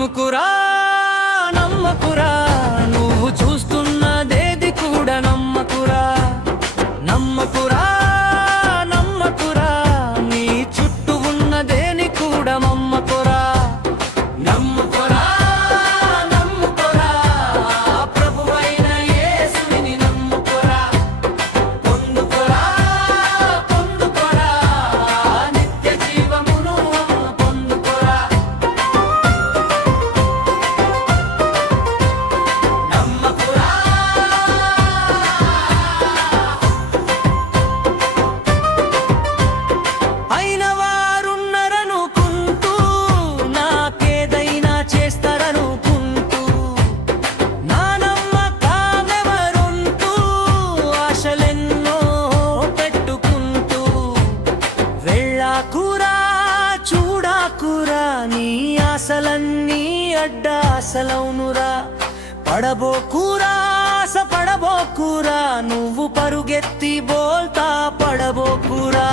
నమ్ముకురా నమ్మకురా, నువ్వు చూస్తున్నదేది కూడా నమ్మకురా. నమ్మకురా నమ్మకురా, నీ చుట్టూ ఉన్నదేని కూడా నమ్మకురా. నమ్ముకురా నమ్ముకురా, ప్రభువైన యేసుని నమ్ముకురా. పొందుకురా పొందుకురా, నిత్య జీవమును పొందుకురా. నమ్మకురా అయిన వారున్నరనుకుంటూ, నాకేదైనా చేస్తారనుకుంటూ, నా నమ్మకమెవరుంటూ, ఆశలెన్నో పెట్టుకుంటూ, వెళ్ళాకురా చూడాకురా, నీ ఆశలన్నీ అడ్డాసలవునురా. పడబోకురా ఆశ పడబోకురా, నువ్వు పరుగెత్తి బోల్తా పడబోకురా.